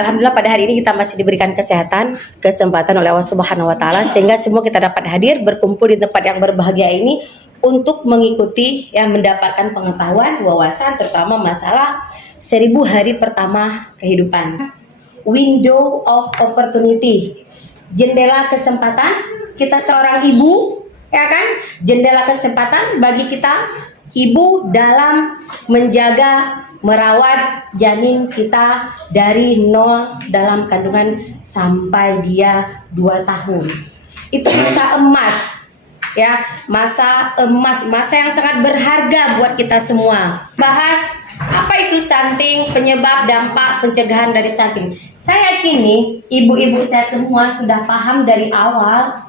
alhamdulillah pada hari ini kita masih diberikan kesempatan oleh Allah Subhanahu wa taala sehingga semua kita dapat hadir berkumpul di tempat yang berbahagia ini untuk mengikuti mendapatkan pengetahuan, wawasan terutama masalah 1000 hari pertama kehidupan. Window of opportunity. Jendela kesempatan kita seorang ibu, ya kan? Jendela kesempatan bagi kita ibu dalam menjaga merawat janin kita dari nol dalam kandungan sampai dia 2 tahun. Itu masa emas, ya, masa emas, masa yang sangat berharga buat kita semua. Bahas apa itu stunting, penyebab, dampak, pencegahan dari stunting. Saya yakin nih, ibu-ibu saya semua sudah paham dari awal.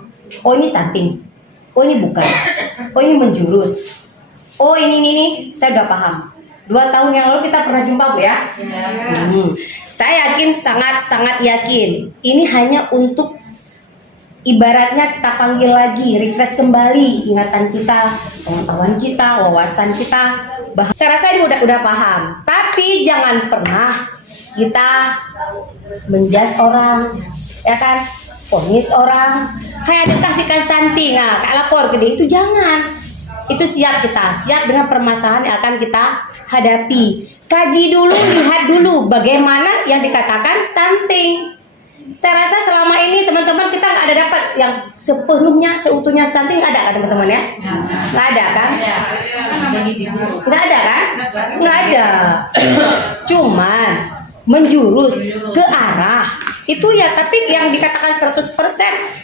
Oh ini stunting, oh ini bukan, oh ini menjurus, oh ini saya udah paham. 2 tahun yang lalu kita pernah jumpa, Bu, ya? Saya yakin, sangat yakin. Ini hanya untuk ibaratnya kita panggil lagi, refresh kembali ingatan kita, pengetahuan kita, wawasan kita. Saya rasa ini udah paham. Tapi jangan pernah kita menjas orang, ya kan? Ponis orang. Hai, ada kasih stunting, Kak lapor ke dia. Itu jangan. Itu siap dengan permasalahan yang akan kita hadapi. Kaji dulu, lihat dulu bagaimana yang dikatakan stunting. Saya rasa selama ini teman-teman kita nggak ada dapat yang sepenuhnya, seutuhnya stunting, ada kan teman-teman ya? Nggak ada kan? Nggak ada kan? Nggak ada. Cuman menjurus ke arah itu ya, tapi yang dikatakan 100%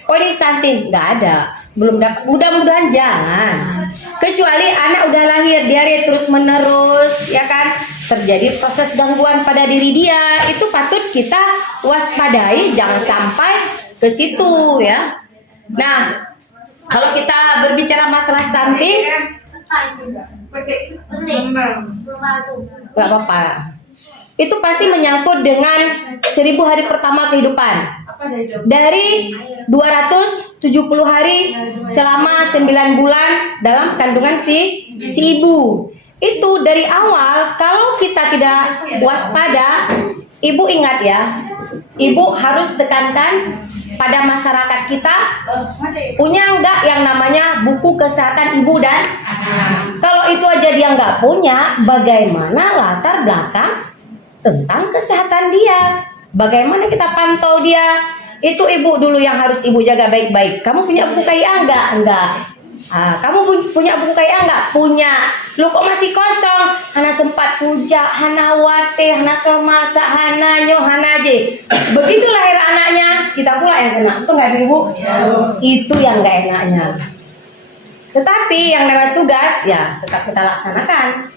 oh ini stunting, nggak ada. Belum dapat, mudah-mudahan jangan. Kecuali anak udah lahir, diare terus menerus, ya kan, terjadi proses gangguan pada diri dia, itu patut kita waspadai, jangan sampai ke situ, ya. Nah, kalau kita berbicara masalah stunting, nggak apa-apa. Itu pasti menyangkut dengan 1000 hari pertama kehidupan. Dari 270 hari selama 9 bulan dalam kandungan si ibu. Itu dari awal, kalau kita tidak waspada, ibu ingat ya, ibu harus tekankan pada masyarakat kita, punya enggak yang namanya buku kesehatan ibu dan kalau itu aja dia nggak punya, bagaimana latar belakang tentang kesehatan dia? Bagaimana kita pantau dia? Itu ibu dulu yang harus ibu jaga baik-baik. Kamu punya buku KIA enggak? Enggak. Kamu punya buku KIA enggak? Punya. Lu kok masih kosong? Hana sempat puja, hana wate, hana somasa, hana nyo, hana je. Begitu lahir anaknya, kita pula yang kena. Itu enggak ibu? Itu yang enggak enaknya. Tetapi yang dengan tugas ya tetap kita laksanakan.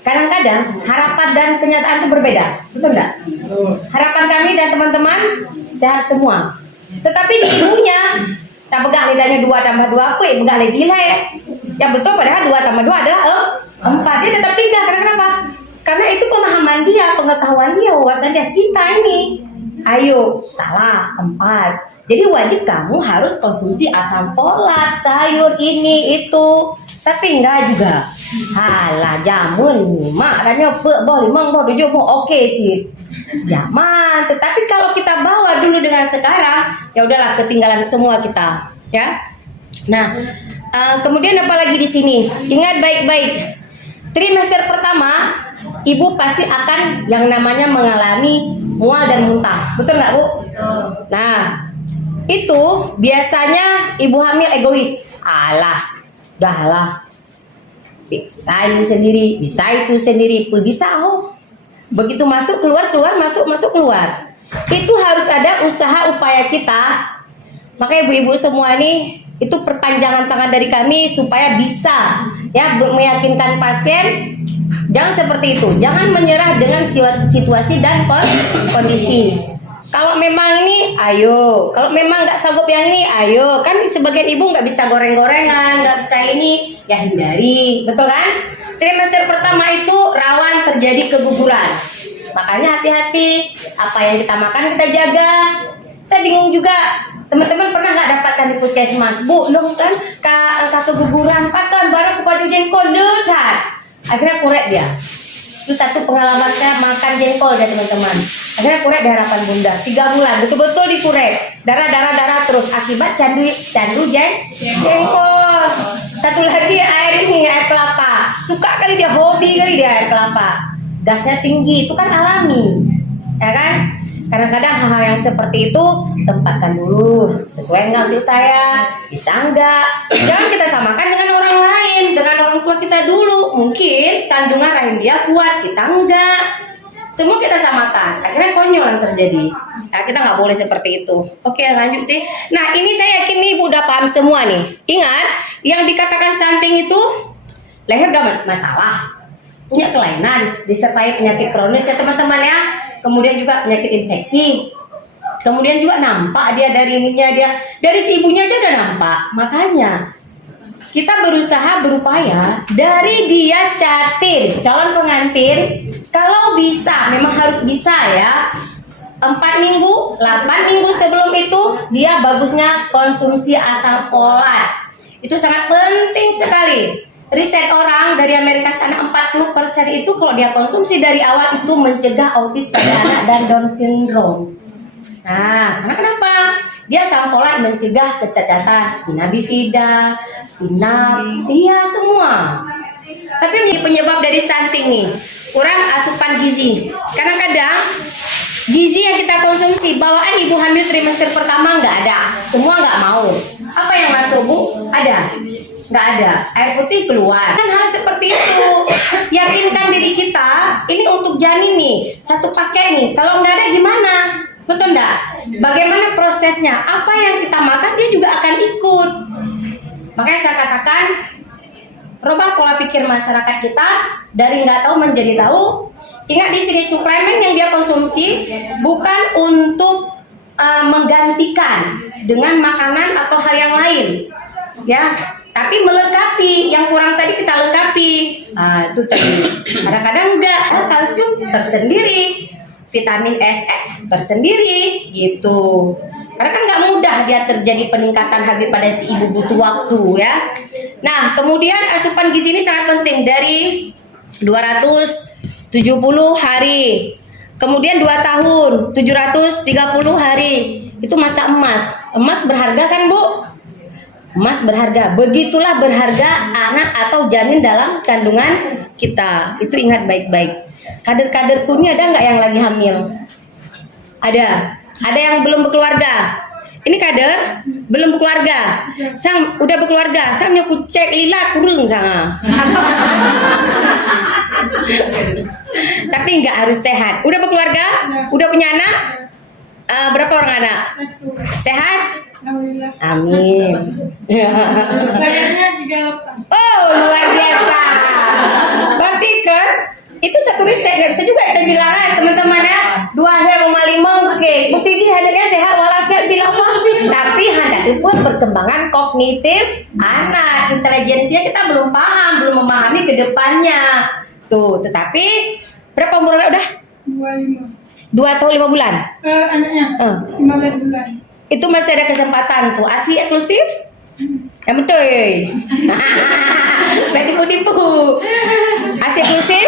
Kadang-kadang harapan dan kenyataan itu berbeda, betul enggak? Harapan kami dan teman-teman sehat semua. Tetapi di ibunya, tak pegang lidahnya 2 tambah 2 apa ya? Pegang lidah ya. Yang betul padahal 2 tambah 2 adalah 4. Dia tetap 3. Kenapa? Karena itu pemahaman dia, pengetahuan dia, wawasan dia. Kita ini, ayo, salah, 4. Jadi wajib kamu harus konsumsi asam folat, sayur ini, itu. Tapi enggak juga. Halah jamun mak dan nyoba boleh meng boleh tujuh oke sih zaman. Tetapi kalau kita bawa dulu dengan sekarang, ya udahlah ketinggalan semua kita, ya. Nah, kemudian apa lagi di sini? Ingat baik-baik. Trimester pertama, ibu pasti akan yang namanya mengalami mual dan muntah. Betul nggak, Bu? Betul. Nah, itu biasanya ibu hamil egois. Alah, udahlah. Bisa ini sendiri, bisa itu sendiri, bisa begitu masuk keluar masuk keluar. Itu harus ada usaha upaya kita. Makanya ibu-ibu semua ini itu perpanjangan tangan dari kami supaya bisa ya meyakinkan pasien. Jangan seperti itu, jangan menyerah dengan situasi dan kondisi. Kalau memang ini, ayo. Kalau memang nggak sanggup yang ini, ayo. Kan sebagian ibu nggak bisa goreng-gorengan, nggak bisa ini, ya hindari, betul kan? Trimester pertama itu rawan terjadi keguguran. Makanya hati-hati, apa yang kita makan kita jaga. Saya bingung juga, teman-teman pernah nggak dapatkan di puskesmas? Bu, lo kan keguguran, pakan baru kupat jengkol, dekat. Akhirnya korek dia. Itu satu pengalaman saya makan jengkol ya teman-teman. Akhirnya kurek di harapan bunda 3 bulan betul-betul dikurek, darah terus akibat candu jengkol. Satu lagi air kelapa, suka kali dia, hobi kali dia air kelapa, gasnya tinggi, itu kan alami ya kan. Kadang-kadang hal-hal yang seperti itu tempatkan dulu, sesuai nggak untuk saya, bisa enggak. Jangan kita samakan dengan orang lain, dengan orang tua kita dulu. Mungkin kandungan rahim dia kuat, kita enggak. Semua kita samakan, akhirnya konyol yang terjadi. Nah, kita nggak boleh seperti itu. Oke, lanjut sih. Nah, ini saya yakin nih ibu udah paham semua nih. Ingat, yang dikatakan stunting itu leher udah masalah, punya kelainan, disertai penyakit kronis ya teman-teman ya. Kemudian juga penyakit infeksi. Kemudian juga nampak dia dari ininya, dia dari si ibunya aja udah nampak. Makanya kita berusaha berupaya dari dia calon pengantin, kalau bisa, memang harus bisa ya, 4 minggu, 8 minggu sebelum itu dia bagusnya konsumsi asam folat. Itu sangat penting sekali. Riset orang dari Amerika sana 40% itu kalau dia konsumsi dari awal itu mencegah autis pada anak dan Down syndrome. Nah, karena kenapa? Dia asam folat mencegah kecacatan spina bifida, sinap, iya semua. Tapi penyebab dari stunting nih, kurang asupan gizi. Kadang-kadang gizi yang kita konsumsi bawaan ibu hamil trimester pertama nggak ada, semua nggak mau. Apa yang masuk bu? Ada. Nggak ada, air putih keluar. Kan hal seperti itu. Yakinkan diri kita, ini untuk janin nih, satu paket nih. Kalau nggak ada gimana? Betul nggak? Bagaimana prosesnya? Apa yang kita makan dia juga akan ikut. Makanya saya katakan, rubah pola pikir masyarakat kita dari nggak tahu menjadi tahu. Ingat di sini suplemen yang dia konsumsi bukan untuk menggantikan dengan makanan atau hal yang lain, ya. Tapi melengkapi, yang kurang tadi kita lengkapi. Nah, itu tadi. Kadang-kadang enggak, kalsium tersendiri, vitamin SF tersendiri, gitu. Karena kan nggak mudah dia terjadi peningkatan HB pada si ibu, butuh waktu ya. Nah, kemudian asupan gizi ini sangat penting dari 270 hari. Kemudian 2 tahun, 730 hari. Itu masa emas. Emas berharga kan, Bu? Emas berharga, begitulah berharga anak atau janin dalam kandungan kita. Itu ingat baik-baik. Kader-kaderku ini ada nggak yang lagi hamil? Ada yang belum berkeluarga. Ini kader belum berkeluarga. Sang udah berkeluarga, sang nyoku cek lila kurung sana. Tapi nggak harus sehat. Udah berkeluarga? Udah punya anak? Berapa orang anak? Sehat? Alhamdulillah. Amin. Layarnya 38. Oh, luar biasa. Berarti kan itu satu riset, nggak bisa juga kita bilang teman-teman ya 2,5 oke. Bukti dia handanya sehat walafiat bilang apa? Tapi hendak dibuat perkembangan kognitif anak, intelijensinya kita belum paham, belum memahami ke depannya. Tuh, tetapi berapa umurnya udah? 25. 2 tahun 5 bulan. Anaknya 15 bulan. Itu masih ada kesempatan tuh. ASI eksklusif? Yang betul. Nggak tipu-tipu. ASI eksklusif?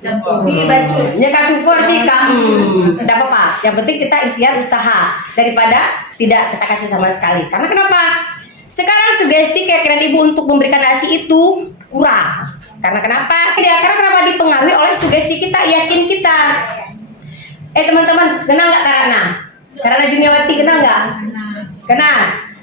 Dibaca. Nyekat support sih kak. Tidak apa-apa. Yang penting kita ikhtiar usaha daripada tidak kita kasih sama sekali. Karena kenapa? Sekarang sugesti keyakinan ibu untuk memberikan ASI itu kurang. Karena kenapa? Karena kenapa dipengaruhi oleh sugesti kita, yakin kita. Teman-teman, kenal nggak Karana Juniawati kenal nggak? Kenal.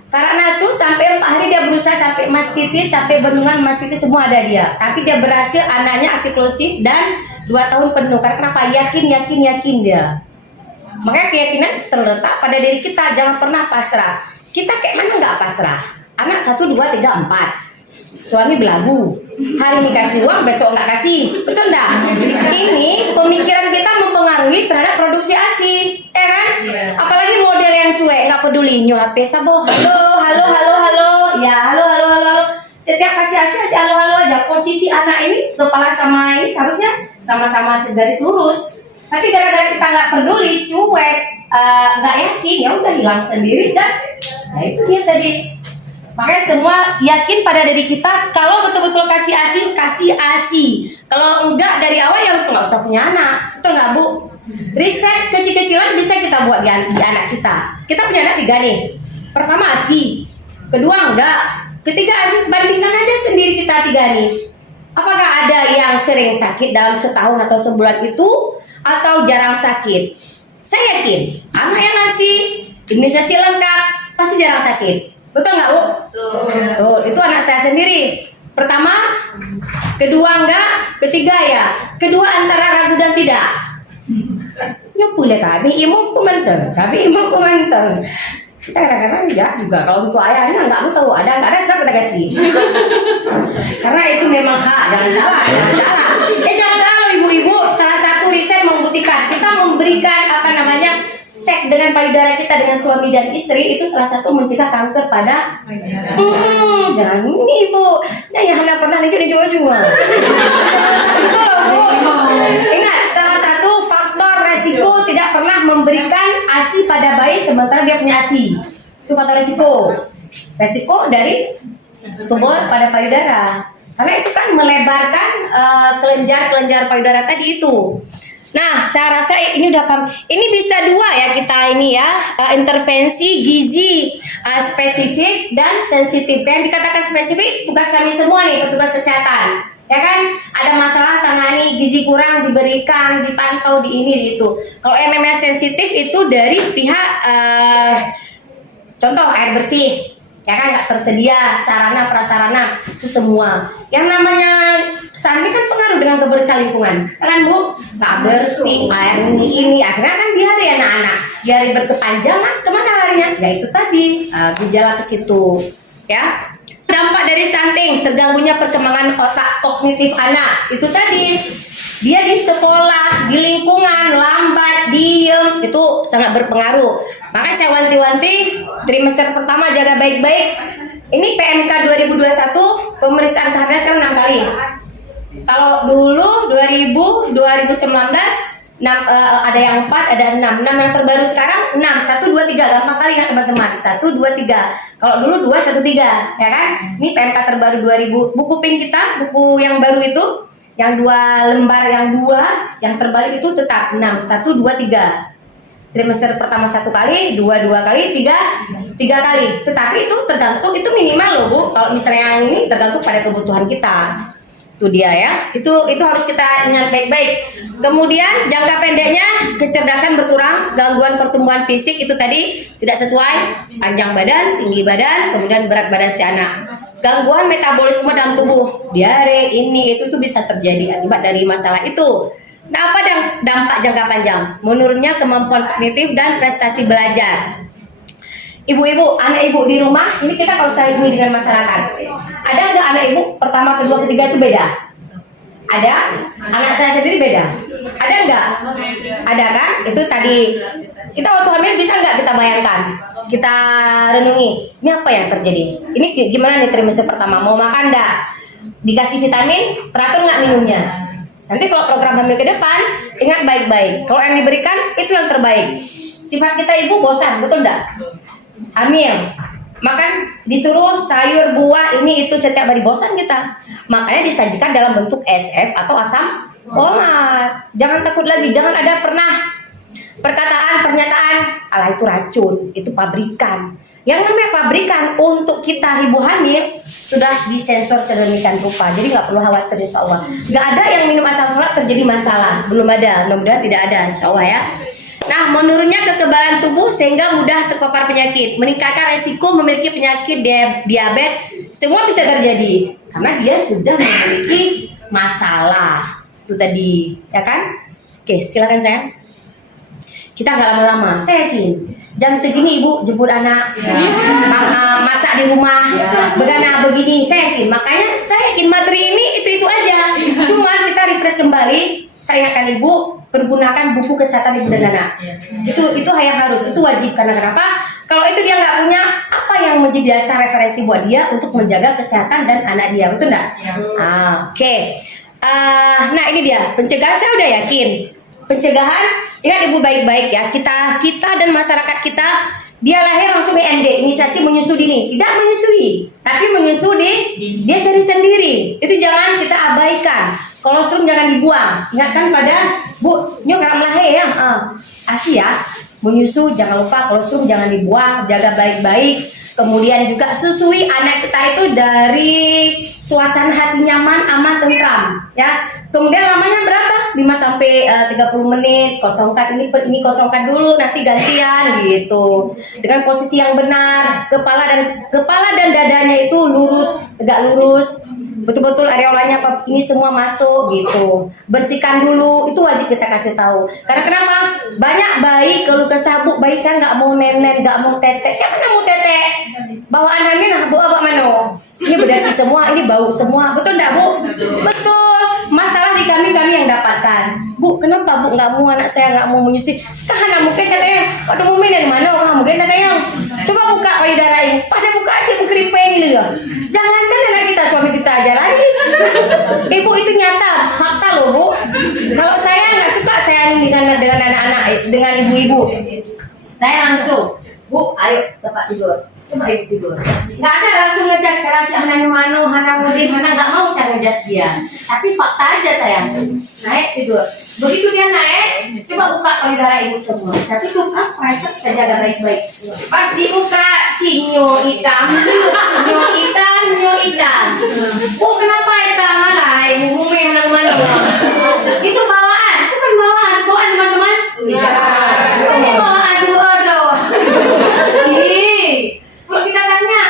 Karena tuh sampai 4 hari dia berusaha sampai mastitis, sampai bendungan mastitis semua ada dia. Tapi dia berhasil, anaknya eksklusif dan 2 tahun penuh. Karena kenapa? Yakin dia. Makanya keyakinan terletak pada diri kita. Jangan pernah pasrah. Kita kayak mana nggak pasrah? Anak 1, 2, 3, 4. Suami belagu. Hari ini kasih uang, besok nggak kasih. Betul nggak? Ini pemikiran kita mempengaruhi terhadap produksi ASI, ya kan? Apalagi model yang cuek, nggak peduli nyurat pesa boh. Halo. Ya, halo. Setiap kasih ASI halo aja. Posisi anak ini, kepala sama ini seharusnya sama-sama garis lurus. Tapi gara-gara kita nggak peduli, cuek, nggak yakin, ya udah hilang sendiri dan. Nah itu dia tadi. Makanya semua yakin pada diri kita, kalau betul-betul kasih ASI. Kalau enggak dari awal ya nggak usah punya anak, betul nggak Bu? Riset kecil-kecilan bisa kita buat di anak kita. Kita punya anak 3 nih. Pertama ASI, kedua enggak, ketiga ASI. Bandingkan aja sendiri kita 3 nih. Apakah ada yang sering sakit dalam setahun atau sebulan itu, atau jarang sakit? Saya yakin anak yang ASI, imunisasi lengkap, pasti jarang sakit. Betul nggak Bu? Betul. Itu anak saya sendiri. Pertama, kedua enggak, ketiga ya. Kedua antara ragu dan tidak. Ya boleh kami imam komentar, kita kadang-kadang ya juga kalau untuk ayahnya nggak mau tahu ada nggak ada kita kasih. Karena itu memang hak, jangan salah. Jangan salah loh ibu-ibu. Salah satu riset membuktikan kita memberikan seks dengan payudara kita dengan suami dan istri itu salah satu mencegah kanker pada jangan ini ibu. Nah yang Hana pernah itu dijual-jual. Itu loh Bu. Ingat, salah satu faktor resiko tidak pernah memberikan ASI pada bayi sementara dia punya ASI. Itu faktor resiko dari tumbuh pada payudara. Karena itu kan melebarkan kelenjar payudara tadi itu. Nah, saya rasa ini udah paham. Ini bisa 2 ya kita ini ya, intervensi gizi spesifik dan sensitif. Yang dikatakan spesifik tugas kami semua nih, petugas kesehatan. Ya kan, ada masalah tangani gizi kurang diberikan, dipantau di ini di itu. Kalau yang namanya sensitif itu dari pihak contoh air bersih. Ya kan nggak tersedia sarana prasarana itu semua. Yang namanya sandi kan pengaruh dengan kebersihan lingkungan, kan Bu? Nggak bersih, air ini akhirnya kan diare anak-anak, diare berkepanjangan, kemana larinya? Ya itu tadi gejala ke situ, ya. Dampak dari stunting, terganggunya perkembangan otak kognitif anak, itu tadi. Dia di sekolah, di lingkungan, lambat, diem, itu sangat berpengaruh. Makanya saya wanti-wanti, trimester pertama jaga baik-baik. Ini PMK 2021, pemeriksaan kehamilan sekarang 6 kali. Kalau dulu 2019, ada yang 4, ada 6. 6 yang terbaru sekarang 6, 1, 2, 3. Gampang kali ya teman-teman, 1, 2, 3. Kalau dulu 2, 1, 3, ya kan? Ini PMK terbaru 2000. Buku pink kita, buku yang baru itu, yang 2 lembar, yang terbalik itu tetap 6, 1, 2, 3. Trimester pertama 1 kali, 2 kali, 3 kali. Tetapi itu tergantung, itu minimal loh Bu. Kalau misalnya yang ini tergantung pada kebutuhan kita. Itu dia ya. Itu harus kita ingat baik-baik. Kemudian jangka pendeknya kecerdasan berkurang, gangguan pertumbuhan fisik itu tadi tidak sesuai, panjang badan, tinggi badan, kemudian berat badan si anak. Gangguan metabolisme dalam tubuh, diare, ini itu tuh bisa terjadi akibat dari masalah itu. Nah, apa dampak jangka panjang? Menurunnya kemampuan kognitif dan prestasi belajar. Ibu-ibu, anak ibu di rumah, ini kita kalau saya ini dengan masyarakat. Ada nggak anak ibu pertama, kedua, ketiga itu beda? Ada? Anak saya sendiri beda? Ada nggak? Ada kan? Itu tadi. Kita waktu hamil bisa nggak kita bayangkan? Kita renungi, ini apa yang terjadi? Ini gimana nih trimester pertama? Mau makan nggak? Dikasih vitamin, teratur nggak minumnya? Nanti kalau program hamil ke depan, ingat baik-baik. Kalau yang diberikan, itu yang terbaik. Sifat kita ibu bosan, betul nggak? Hamil, makan disuruh sayur, buah, ini itu setiap hari, bosan kita. Makanya disajikan dalam bentuk SF atau asam folat. Jangan takut lagi, jangan ada pernah pernyataan, alah itu racun, itu pabrikan. Yang namanya pabrikan untuk kita ibu hamil sudah disensor sedemikian rupa, jadi nggak perlu khawatir insya Allah. Nggak ada yang minum asam folat terjadi masalah, belum ada, mudah-mudahan tidak ada insya Allah ya. Nah, menurunnya kekebalan tubuh sehingga mudah terpapar penyakit, meningkatkan resiko memiliki penyakit diabetes, semua bisa terjadi karena dia sudah memiliki masalah itu tadi, ya kan? Oke, silakan sayang. Kita nggak lama-lama, saya yakin jam segini ibu jemput anak, masak di rumah, begana begini, saya yakin. Makanya saya yakin materi ini itu aja. Cuman kita refresh kembali. Saya akan ibu pergunakan buku kesehatan ibu dan anak. Itu yang harus, itu wajib. Karena kenapa? Kalau itu dia nggak punya, apa yang menjadi dasar referensi buat dia untuk menjaga kesehatan dan anak dia, betul nggak? Oke. Nah ini dia pencegahan, saya udah yakin. Pencegahan, ingat ibu baik-baik ya, kita dan masyarakat kita dia lahir langsung IMD, inisiasi menyusui dini. Tidak menyusui, tapi menyusui dia cari sendiri. Itu jangan kita abaikan. Kolostrum jangan dibuang. Ingatkan pada Bu, nyo kerap lahir ya. Asih ya. Menyusui jangan lupa, kolostrum jangan dibuang, jaga baik-baik. Kemudian juga susui anak kita itu dari suasana hati nyaman, aman, tentram, ya. Kemudian lamanya berapa? 5 sampai 30 menit. Kosongkan ini kosongkan dulu, nanti gantian gitu. Dengan posisi yang benar, kepala dan dadanya itu lurus, tegak lurus. Betul-betul areolanya ini semua masuk gitu. Bersihkan dulu, itu wajib kita kasih tahu. Karena kenapa? Banyak bayi keluh kesah, Bu, bayi saya nggak mau nenek, nggak mau tetek. Yang mana mau tetek? Bawaan hamil nah, Bu, apa mano? Ini berdarah semua, ini bau semua. Betul nggak, Bu? Betul. Masalah di kami yang dapatkan. Bu, kenapa Bu nggak mau anak saya nggak mau menyusui? Karena mungkin katanya, waduh mungkin dari mana? Mungkin ada yang coba buka payudara ini. Pada buka aja keripeng gitu. Jangankan anak kita, suami kita aja lagi. Ibu itu nyata, fakta loh Bu. Kalau saya nggak suka saya dengan anak-anak, dengan ibu-ibu, saya langsung, Bu, ayo tempat tidur. Coba ibu tidur. Nggak ada langsung ngejas sekarang si Hana Mano, Hana Mudin, Hana nggak mau saya ngejas dia. Tapi fakta aja sayang. Naik tidur. Begitu dia naik, coba buka payudara ibu semua. Tapi tuh private kita jaga baik-baik. Pas dibuka sinyo hitam, nyo hitam. Oh kenapa hitam? Malah ibu Mumi Hana Mano. Itu bawaan, bukan bawaan teman-teman. Iya. Ini bawaan bodoh. Kalau kita tanya,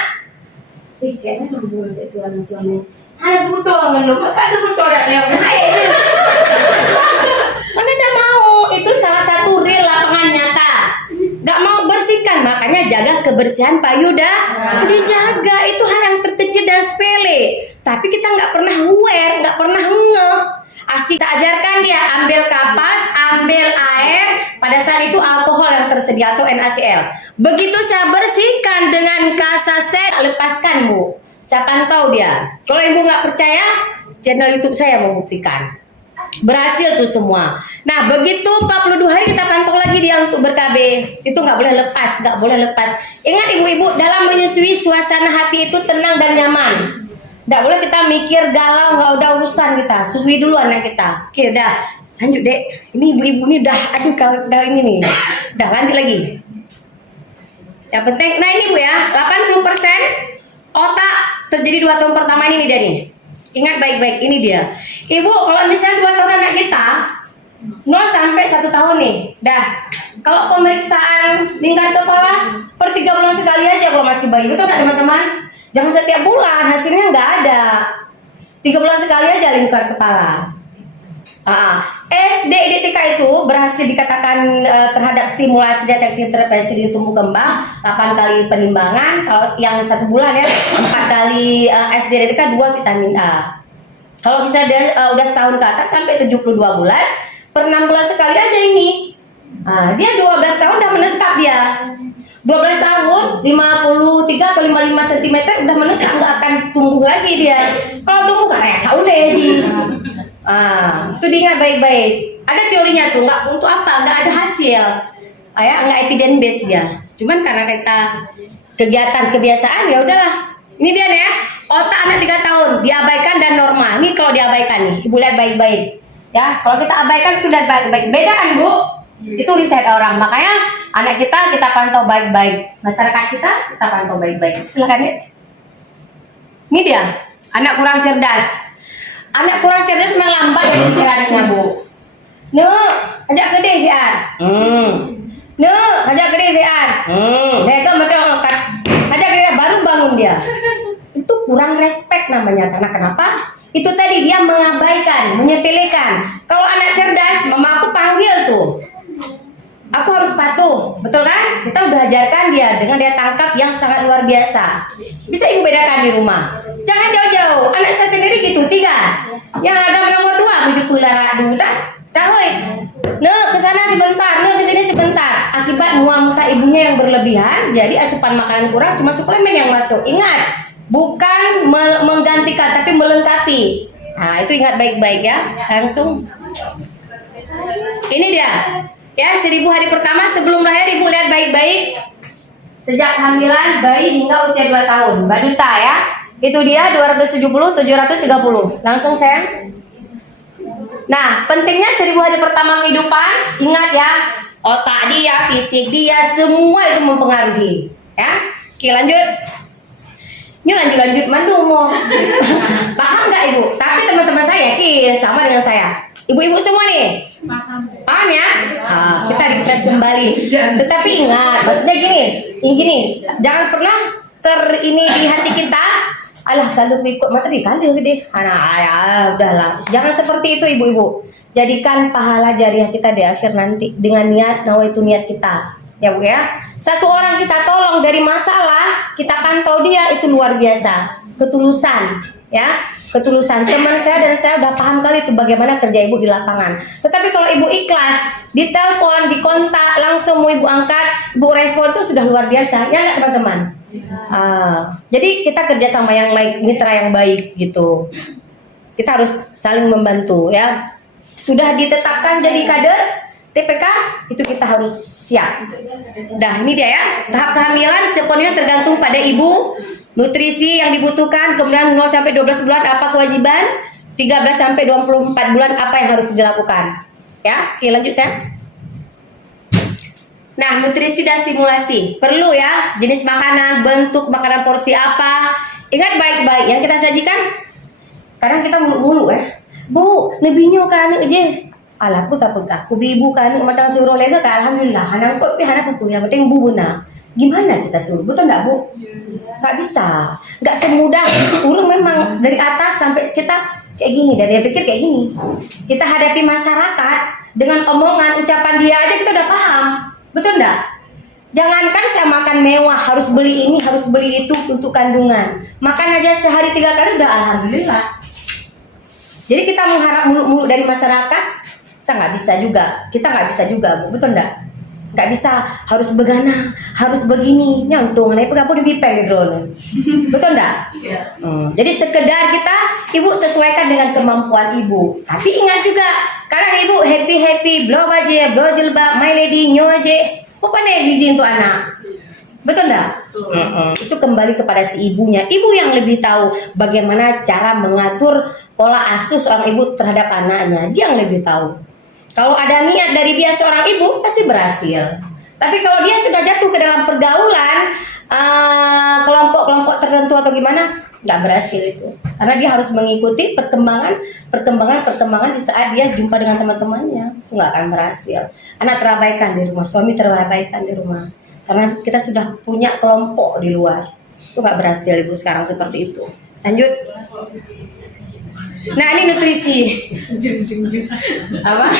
kayaknya nunggu suami. Ada butuh ngeluh, maka ada butuh ada yang lain. Mana tidak mau? Itu salah satu real lapangan nyata. Gak mau bersihkan, makanya jaga kebersihan payudara. Dijaga, itu hal yang terkecil dan sepele. Tapi kita nggak pernah aware, nggak pernah ngeh. Asik kita ajarkan dia ambil kapas, ambil air, pada saat itu alkohol yang tersedia atau NaCl. Begitu saya bersihkan dengan kasaset, lepaskan Bu. Saya pantau dia. Kalau ibu nggak percaya, channel YouTube saya membuktikan. Berhasil tuh semua. Nah begitu 42 hari kita pantau lagi dia untuk ber-KB. Itu nggak boleh lepas, nggak boleh lepas. Ingat ibu-ibu, dalam menyusui suasana hati itu tenang dan nyaman. Nggak boleh kita mikir galau, nggak udah urusan kita. Susui dulu anak kita. Oke, udah lanjut dek. Ini ibu-ibu ini udah, aduh kalau udah ini nih. Udah lanjut lagi. Yang penting, nah ini Bu ya, 80% otak terjadi 2 tahun pertama ini dia nih. Ingat baik-baik, ini dia. Ibu, kalau misalnya 2 tahun anak kita 0 sampai 1 tahun nih. Dah. Kalau pemeriksaan lingkar kepala per 3 bulan sekali aja kalau masih bayi. Betul nggak teman-teman? Jangan setiap bulan, hasilnya nggak ada. 3 bulan sekali aja lingkar kepala. SDIDTK itu berhasil dikatakan terhadap stimulasi deteksi intervensi di tumbuh kembang 8 kali penimbangan. Kalau yang 1 bulan ya 4 kali SDIDTK 2 vitamin A. Kalau misalnya dia udah setahun ke atas sampai 72 bulan per 6 bulan sekali aja ini. Dia 12 tahun udah menetap dia. 12 tahun 53 atau 55 cm udah menetap, nggak akan tumbuh lagi dia. Kalau tumbuh kayak kau deh Ji. Itu diingat baik-baik. Ada teorinya tuh, nggak untuk apa, nggak ada hasil, ya nggak evidence based dia. Cuman karena kita kegiatan kebiasaan ya udahlah. Ini dia nih ya, otak anak 3 tahun diabaikan dan normal. Ini kalau diabaikan nih, ibu lihat baik-baik. Ya, kalau kita abaikan itu lihat baik-baik. Beda kan Bu? Itu riset orang. Makanya anak kita pantau baik-baik. Masyarakat kita pantau baik-baik. Silakan ya. Ini dia, anak kurang cerdas. Anak kurang cerdas memang lambat ya pikirannya Bu. Ajak ke dia Zian. Ajak ke dia Zian. Saya kan betul ajak ke dia baru bangun dia. Itu kurang respect namanya. Karena kenapa? Itu tadi dia mengabaikan, menyepelekan. Kalau anak cerdas, mama aku panggil tuh. Aku harus patuh, betul kan? Kita udah ajarkan dia dengan dia tangkap yang sangat luar biasa. Bisa ibu bedakan di rumah. Jangan jauh-jauh. Anak saya sendiri gitu 3. Yang agama nomor 2 hidup pulara dulu tahu. Kesana sebentar, kesini sebentar. Akibat mual muntah ibunya yang berlebihan, jadi asupan makanan kurang, cuma suplemen yang masuk. Ingat, bukan menggantikan tapi melengkapi. Nah itu ingat baik-baik ya. Langsung. Ini dia. Ya, 1000 hari pertama sebelum lahir ibu lihat baik-baik. sejak kehamilan bayi hingga usia 2 tahun. Mbak Duta ya. Itu dia 270, 730. Langsung sayang. Nah, pentingnya 1000 hari pertama kehidupan, ingat ya, otak dia, fisik dia, semua itu mempengaruhi. Ya, oke lanjut. Yuk lanjut mandu mau. Paham nggak ibu? Tapi teman-teman saya yakin sama dengan saya. Ibu-ibu semua nih, paham ya? Kita refresh kembali. Tetapi ingat, maksudnya gini, jangan pernah ini di hati kita. Alah kalau ikut materi kan dia gede. Udahlah. Jangan seperti itu ibu-ibu. Jadikan pahala jariah kita di akhir nanti dengan niat itu niat kita. Ya Bu ya. Satu orang kita tolong dari masalah, kita pantau dia itu luar biasa. Ketulusan, ya. Ketulusan. Teman saya dan saya udah paham kali itu bagaimana kerja ibu di lapangan. Tetapi kalau ibu ikhlas, ditelepon, dikontak, langsung mau ibu angkat, ibu respon itu sudah luar biasa. Ya nggak teman-teman? Jadi kita kerja sama yang baik, mitra yang baik gitu. Kita harus saling membantu ya. Sudah ditetapkan jadi kader TPK, itu kita harus siap. Nah ini dia ya, tahap kehamilan sepenuhnya tergantung pada ibu. Nutrisi yang dibutuhkan, kemudian 0 sampai 12 bulan apa kewajiban, 13 sampai 24 bulan apa yang harus dilakukan. Ya, oke lanjut saya. Nah, nutrisi dan stimulasi perlu ya, jenis makanan, bentuk makanan porsi apa. Ingat baik-baik yang kita sajikan. Kadang kita mulu-mulu ya. Bu, nebinyo kan aja. Alah puta-puta, ku bibu kan matang suruh lega ka alhamdulillah. Hanang kok pi hana pupu yang penting bu buna. Gimana kita suruh? Betul enggak, Bu? Nggak bisa. Nggak semudah urung memang dari atas sampai kita kayak gini, dari dia pikir kayak gini. Kita hadapi masyarakat dengan omongan, ucapan dia aja kita udah paham. Betul enggak? Jangankan saya makan mewah, harus beli ini, harus beli itu untuk kandungan. Makan aja sehari 3 kali udah alhamdulillah. Jadi kita mengharap mulu-mulu dari masyarakat, saya nggak bisa juga. Kita nggak bisa juga, Bu. Betul enggak? Nggak bisa harus begana, harus begini, nyantong, naik pegapo di bipeng gitu, betul enggak? Yeah. Jadi sekedar kita, ibu sesuaikan dengan kemampuan ibu. Tapi ingat juga, kadang ibu happy, blow aja, blow jilbab, my lady, nyoje, apa nih gizi untuk anak, betul enggak? Itu kembali kepada si ibunya. Ibu yang lebih tahu bagaimana cara mengatur pola asuh seorang ibu terhadap anaknya. Dia yang lebih tahu. Kalau ada niat dari dia seorang ibu pasti berhasil. Tapi kalau dia sudah jatuh ke dalam pergaulan kelompok-kelompok tertentu atau gimana, nggak berhasil itu. Karena dia harus mengikuti perkembangan di saat dia jumpa dengan teman-temannya, itu nggak akan berhasil. Anak terabaikan di rumah, suami terabaikan di rumah. Karena kita sudah punya kelompok di luar, itu nggak berhasil ibu sekarang seperti itu. Lanjut. Nah ini nutrisi. Apa?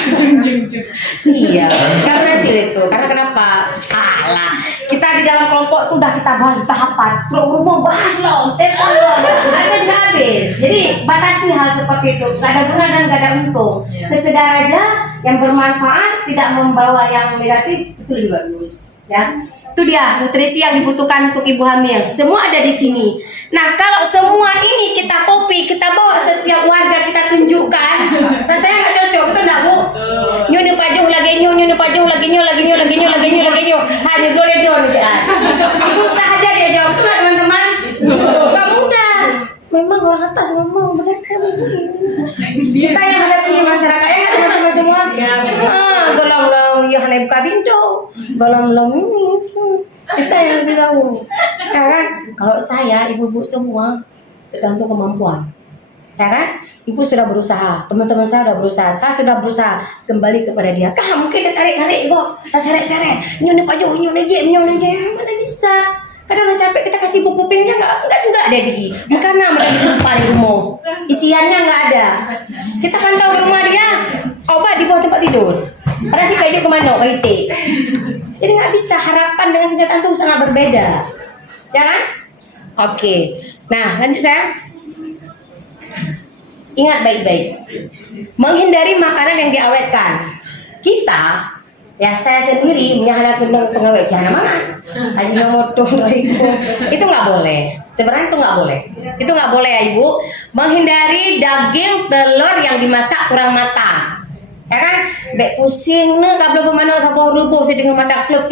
Iya, nggak berhasil itu. Karena kenapa? Alah, kita di dalam kelompok tuh udah kita bahas tahapan. Mau bahas loh, habis. Jadi batasi hal seperti itu. Gak ada guna dan gak ada untung. Sekedar aja yang bermanfaat, tidak membawa yang negatif, itu lebih bagus. Ya. Itu dia nutrisi yang dibutuhkan untuk ibu hamil. Semua ada di sini. Nah, kalau semua ini kita copy, kita bawa setiap warga kita tunjukkan, rasanya nggak cocok, betul nggak Bu? Nyonya pajuh lagi nyonya lagi nyo. Hanya boleh dong ya. Itu saja dia jawab tuh teman-teman. Nggak mudah. Memang orang atas ngomong begitu. Kita yang hadapi masyarakat ya nggak teman-teman semua. Golong-golong yang hanya buka pintu, golong-golong ini. Kita yang lebih tahu. Ya kan? Kalau saya, ibu-ibu semua tergantung kemampuan. Ya kan? Ibu sudah berusaha, teman-teman saya sudah berusaha, saya sudah berusaha kembali kepada dia. Kah mungkin dia tarik-tarik kok, seret-seret, nyonya pajuh, nyonya mana bisa? Kadang udah sampai kita kasih buku pinnya enggak juga ada pergi. Karena mereka lupa di rumah. Isiannya enggak ada. Kita pantau ke rumah dia, obat di bawah tempat tidur. Padahal si kayu kemana? Politik. Jadi nggak bisa, harapan dengan kenyataan itu sangat berbeda. Ya kan? Oke. Nah, lanjut saya. Ingat baik-baik. Menghindari makanan yang diawetkan. Kita, ya saya sendiri menyarankan pengawet siapa mana? Ajinomoto, itu nggak boleh. Sebenarnya itu nggak boleh. Itu nggak boleh ya ibu. Menghindari daging telur yang dimasak kurang matang. Ya kan? Bek pusing nih, kabel pemana sapo rubuh saya dengan mata klub.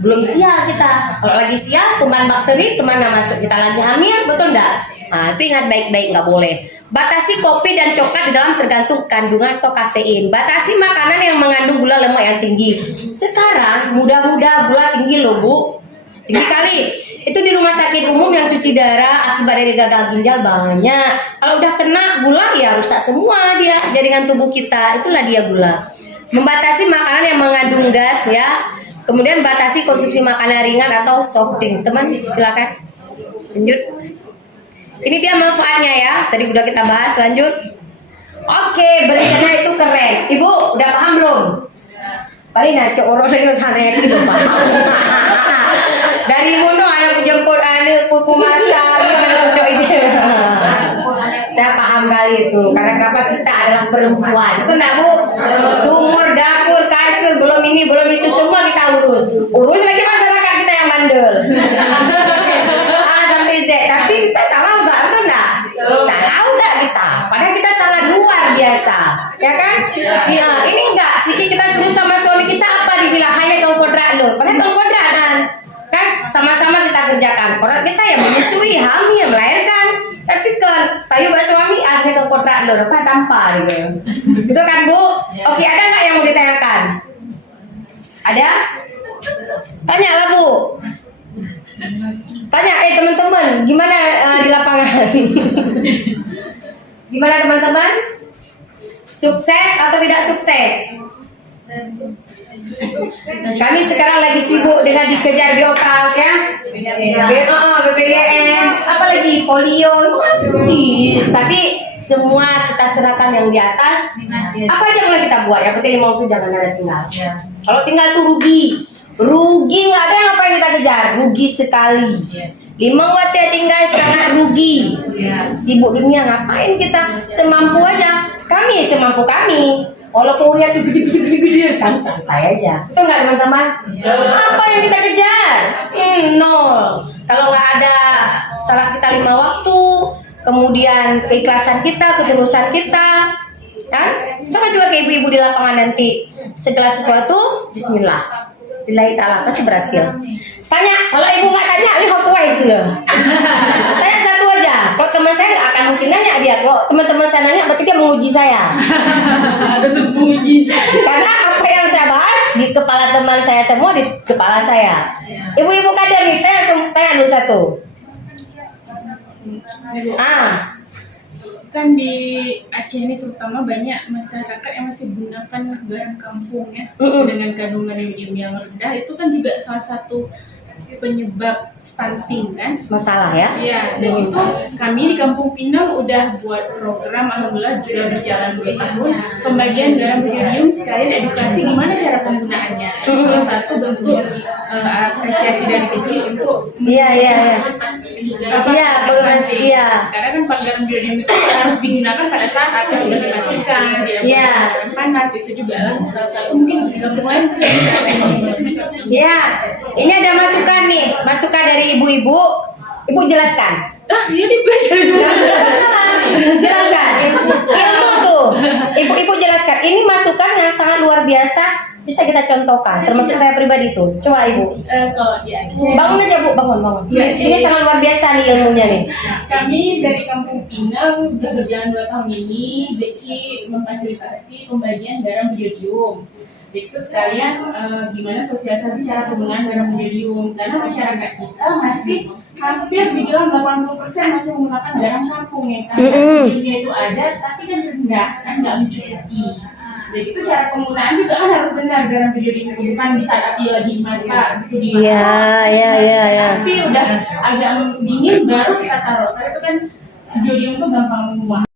Belum sial kita. Kalau lagi sial, kuman bakteri kemana masuk? Kita lagi hamil, betul enggak? Nah, itu ingat baik-baik, nggak boleh. Batasi kopi dan coklat di dalam tergantung kandungan atau kafein. Batasi makanan yang mengandung gula lemak yang tinggi. Sekarang muda-muda gula tinggi loh Bu, tinggi kali. Itu di rumah sakit umum yang cuci darah akibat dari gagal ginjal banyak. Kalau udah kena gula ya rusak semua dia jaringan tubuh kita. Itulah dia gula. Membatasi makanan yang mengandung gas ya. Kemudian batasi konsumsi makanan ringan atau soft drink. Teman silakan lanjut. Ini dia manfaatnya ya. Tadi udah kita bahas. Lanjut. Oke, berencana itu keren. Ibu udah paham belum? Paling naco orang lagi sana yang tidak paham. Dari mundo anak jemput anak pupu masak gimana cok ini. Saya paham kali itu. Karena kenapa kita adalah perempuan. Itu enggak Bu? Sumur, dapur, kasur, belum ini, belum itu semua kita urus. Urus lagi masyarakat kita yang mandul. A sampai Z. Tapi kita salah enggak? Betul enggak? Salah enggak kita? Padahal kita salah luar biasa. Ya kan? Iya, ini enggak. Sikit kita suruh sama suami kita apa dibilang hanya kaum kodrat loh. Padahal kaum kodrat kan sama-sama kita kerjakan. Kodrat kita yang menyusui, hamil, melahirkan. Tapi kan tayu mbak suami akhirnya kaum kodrat loh. Apa tanpa gitu. Itu kan Bu? Oke, ada nggak yang mau ditanyakan? Ada? Tanya lah Bu. Tanya, teman-teman, gimana di lapangan? Gimana teman-teman? Sukses atau tidak sukses? Kami sekarang lagi sibuk dengan dikejar bioprak ya. BPJS, apalagi polio. Tapi semua kita serahkan yang di atas. Apa aja boleh kita buat? Yang penting mau itu jangan ada tinggal. Kalau tinggal tuh rugi nggak ada yang apa yang kita kejar, rugi sekali. 5 waktu tinggal sangat rugi. Sibuk dunia ngapain kita? Semampu aja. Kami semampu kami. Walaupun lihat gede-gede kan santai aja. Itu nggak teman-teman? Apa yang kita kejar? Nol. Kalau nggak ada salah kita 5 waktu, kemudian keikhlasan kita, ketulusan kita, kan? Sama juga kayak ibu-ibu di lapangan nanti. Segala sesuatu, Bismillah. Billahi ta'ala pasti berhasil. Tanya, kalau ibu nggak tanya, ini hotway gitu loh. Tanya satu aja. Kalau teman saya nggak akan mungkin nanya dia. Kalau teman-teman saya nanya, berarti dia menguji saya. Ada sepuji. Karena apa yang saya bahas di kepala teman saya semua di kepala saya. Ibu-ibu kader nih, tanya dulu satu. Kan di Aceh ini terutama banyak masyarakat yang masih gunakan garam kampung ya dengan kandungan yodium yang rendah. Itu kan juga salah satu penyebab stunting kan? Masalah ya? Iya, dan itu kami di Kampung Pinang udah buat program, alhamdulillah sudah berjalan 2 tahun pembagian garam yodium sekalian edukasi gimana cara penggunaannya. Salah satu bentuk apresiasi dari kecil untuk Iya, belum iya. Karena kan garam yodium itu harus digunakan pada saat api sudah dimatikan, dia panas, itu juga lah salah satu mungkin di kampung lain. Iya, ini ada masukan nih, masukan dari ibu-ibu. Ibu jelaskan. Iya dipelajari. Jelaskan. Ilmu tuh. Ibu-ibu jelaskan. Ini masukan yang sangat luar biasa, bisa kita contohkan. Termasuk saya pribadi tuh. Coba Ibu. Kalau dia bangun aja Bu, bangun. Ini sangat luar biasa nih ilmunya nih. Kami dari Kampung Pinang udah berjalan 2 tahun ini, Deci memfasilitasi pembagian garam yodium. Itu sekalian gimana sosialisasi cara penggunaan garam yodium, karena masyarakat kita masih hampir dibilang 80% masih menggunakan garam kampung ya, karena yodiumnya itu ada tapi kan rendah, kan nggak mencukupi. Jadi itu cara penggunaan juga kan harus benar, garam yodium itu bukan di saat api lagi masak gitu di Iya. tapi udah agak dingin baru kita taruh, karena itu kan yodium itu gampang menguap.